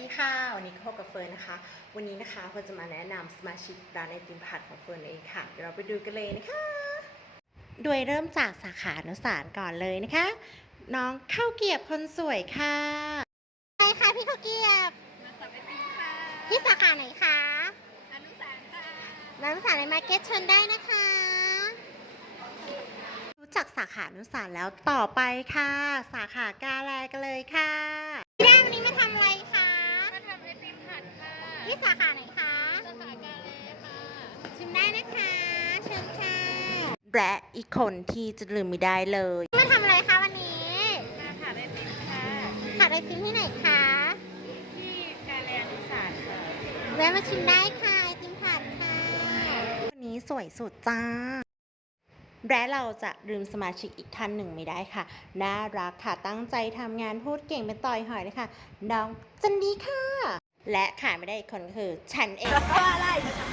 ดีค่ะวันนี้ก็พบกับเฟิร์นนะคะ วันนี้นะคะเฟิร์นจะมาแนะนำสมาชิกร้านไอติมผัดของเฟิร์นเองค่ะเดี๋ยวเราไปดูกันเลยนะคะ โดยเริ่มจากสาขานุสารก่อนเลยนะคะ น้องข้าวเกรียบคนสวยค่ะใครคะพี่ข้าวเกรียบมาสับไอติมค่ะที่สาขาไหนคะอนุสารค่ะร้านนุสารในมาร์เก็ตเชิญได้นะคะ รู้จักสาขานุสารแล้วต่อไปค่ะ สาขากาแลกันเลยค่ะ ที่สาขาไหนคะ สาขากาเลค่ะ ชิมได้นะคะ เชิญค่ะ และอีกคนที่จะลืมไม่ได้เลย มาทำอะไรคะวันนี้ มาผัดไอติมค่ะผัดไอติมที่ไหนคะ ที่กาเลอนุสารค่ะแวะมาชิมได้ค่ะ ไอติมผัดค่ะ วันนี้สวยสุดจ้า และเราจะลืมสมาชิกอีกท่านหนึ่งไม่ได้ค่ะ น่ารักค่ะ ตั้งใจทำงานพูดเก่งเป็นต่อยหอยเลยค่ะ น้องจันดีค่ะ และขาดไม่ได้อีกคนก็คือฉันเองไอติมผัด